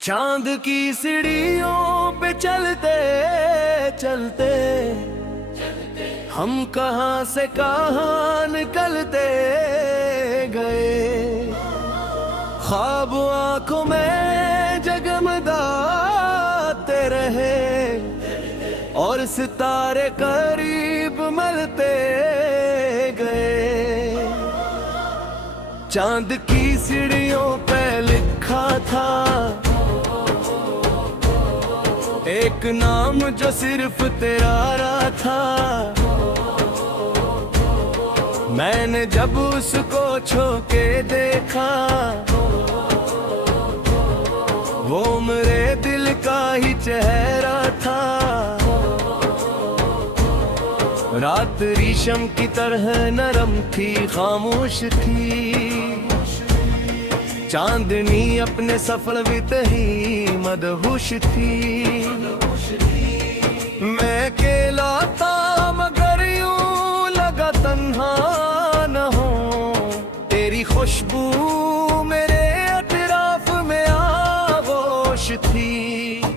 चांद की सीढ़ियों पे चलते चलते हम कहां से कहां निकलते गए। ख्वाब आंखों में जगमगाते रहे और सितारे करीब मिलते गए। चांद की सीढ़ियों पे लिखा था एक नाम जो सिर्फ तेरा था। मैंने जब उसको छू के देखा वो मेरे दिल का ही चेहरा था। रात रेशम की तरह नरम थी, खामोश थी। चांदनी अपने सफल वित ही मदहोश थी। मैं अकेला था मगर यूं लगा तन्हा न हो। तेरी खुशबू मेरे अतराफ में आगोश थी।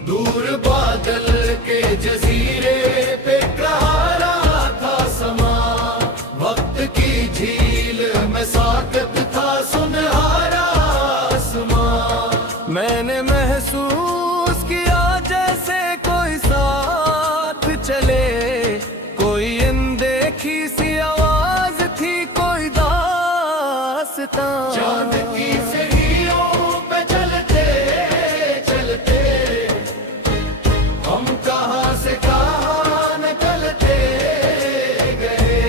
दूर बादल के जजीरे पे कहारा था समा। वक्त की झील में साकत था सुनहरा। मैंने महसूस किया जैसे कोई साथ चले। कोई अनदेखी सी आवाज थी, कोई दास्तां। चांद की सीढ़ियों पे चलते चलते हम कहां से कहां निकलते गए।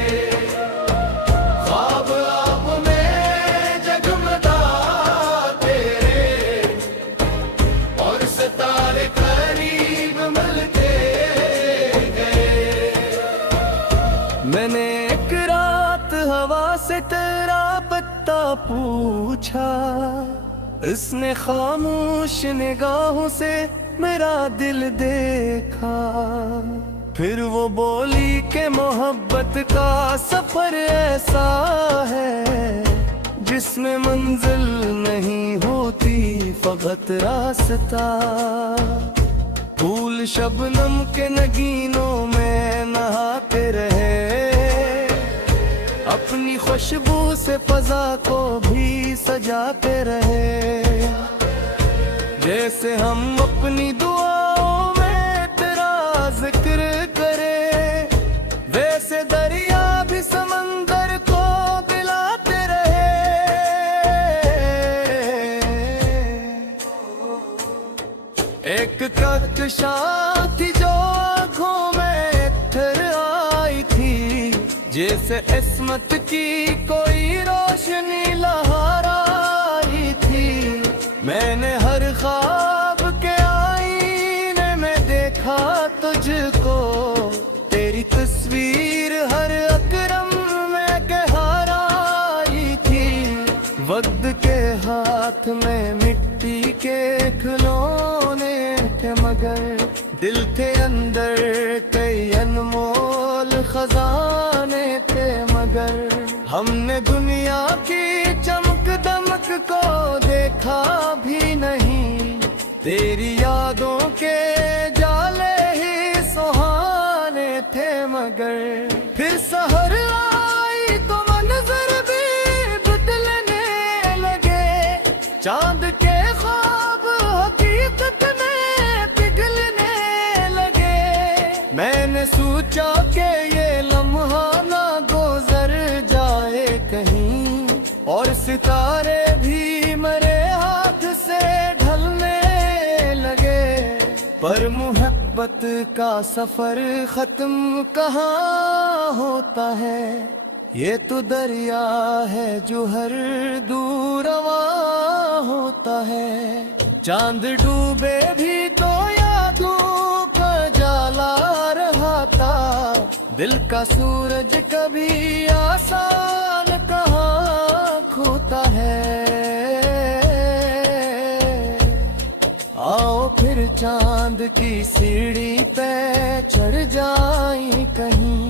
ख्वाब आप में जगमगाते और सितारे करीब मिलते गए। मैंने एक रात हवा से तेरा पत्ता पूछा। इसने खामोश निगाहों से मेरा दिल देखा। फिर वो बोली कि मोहब्बत का सफर ऐसा है जिसमें मंजिल नहीं होती फकत रास्ता। फूल शबनम के नगीनों में नहाते रहे। अपनी खुशबू से फजा को भी सजाते रहे। जैसे हम अपनी दुआओं में तेरा जिक्र करें, वैसे दरिया भी समंदर को दिलाते रहे। एक कश्मकश थी जो आँखों में ठहर आई थी। जैसे इस्मत की कोई रोशनी लहर आई थी। मैंने हर ख्वाब के आईने में देखा तुझको। तेरी तस्वीर हर अकरम में गहरा आई थी। वक्त के हाथ में मिट्टी के खिलौने थे मगर दिल थे अंदर कई अनमोल खजाने थे। मगर हमने दुनिया की चमक दमक को देखा भी नहीं। तेरी यादों के जाले ही सुहाने थे मगर फिर सहर आई तो मंजर भी बदलने लगे। चांद के ख्वाब हकीकत में पिघलने लगे। मैंने सोचा कि ये लम्हा ना गुजर जाए कहीं और सितारे भी मेरे हाथ से ढलने लगे। पर मोहब्बत का सफर खत्म कहाँ होता है। ये तो दरिया है जो हर दूर रवा होता है। चांद डूबे भी तो यादों का जाला रहा था। दिल का सूरज कभी आसान कहाँ खोता है। आओ फिर चांद की सीढ़ी पे चढ़ जाए कहीं।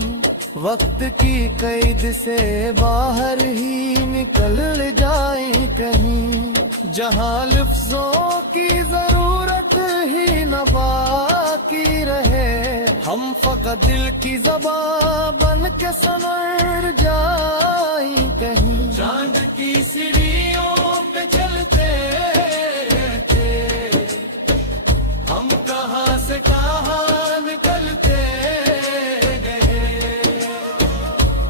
वक्त की कैद से बाहर ही निकल जाए कहीं। जहाँ लफ्जों की जरूरत हम फकत दिल की ज़बां बन के संवर जाए कहीं। चांद की सीढ़ियों पे चलते थे, हम कहाँ से कहाँ निकलते गए।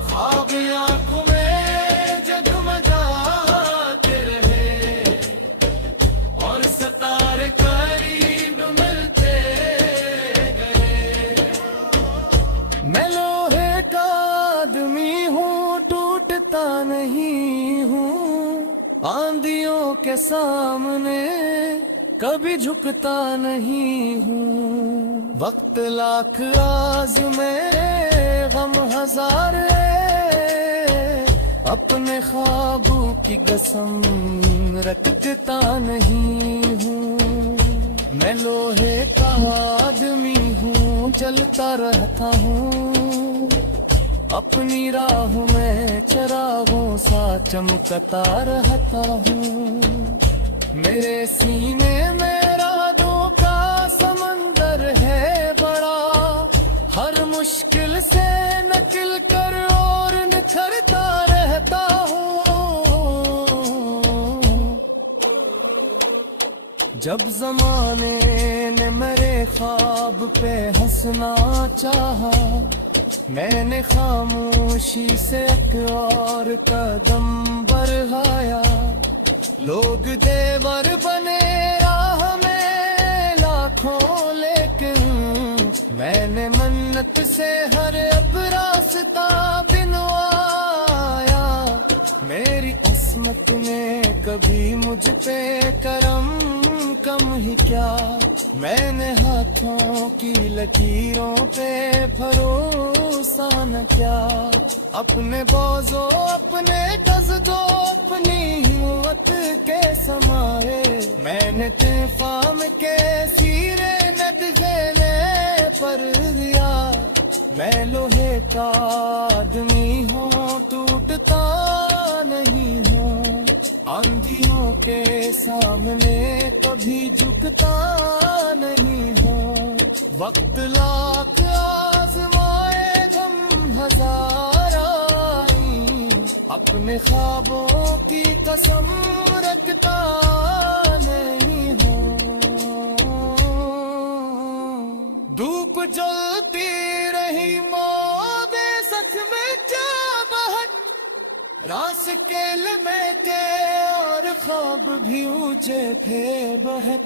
ख्वाब आँखों में जगमगाते रहे और सितारे करीब मिलते गए। मैं लोहे का आदमी हूँ, टूटता नहीं हूँ, आंधियों के सामने कभी झुकता नहीं हूँ। वक्त लाख आज़मे गम हजार है, अपने ख्वाबों की कसम रखता नहीं हूँ। मैं लोहे का आदमी हूँ, चलता रहता हूँ, अपनी राह में चिरागों सा चमकता रहता हूँ। मेरे सीने में रातों का समंदर है बड़ा, हर मुश्किल से निकल कर और निखरता रहता हूँ। जब ज़माने ने मेरे ख्वाब पे हंसना चाहा, मैंने खामोशी से एक और कदम बढ़ाया। लोग देवर बने राह में लाखों, लेकिन मैंने मन्नत से हर अब रास्ता बिनवाया। मेरी किस्मत ने कभी मुझ पे करम कम ही क्या, मैंने हाथों की लकीरों पे भरोसा न किया। अपने बोझों अपने कस्दों अपनी हिम्मत के समाए, मैंने तूफान के सिरे नदगेले पर दिया। मैं लोहे का आदमी हूँ, टूटता नहीं हूँ, आंधियों के सामने कभी झुकता नहीं हूँ। वक्त लाख आज़माए गम हजार आई, अपने ख्वाबों की कसम रखता नहीं हूँ। धूप जलती रही मौदे सख में जा बहक, रास केल में के और ख्वाब भी ऊंचे थे बहक।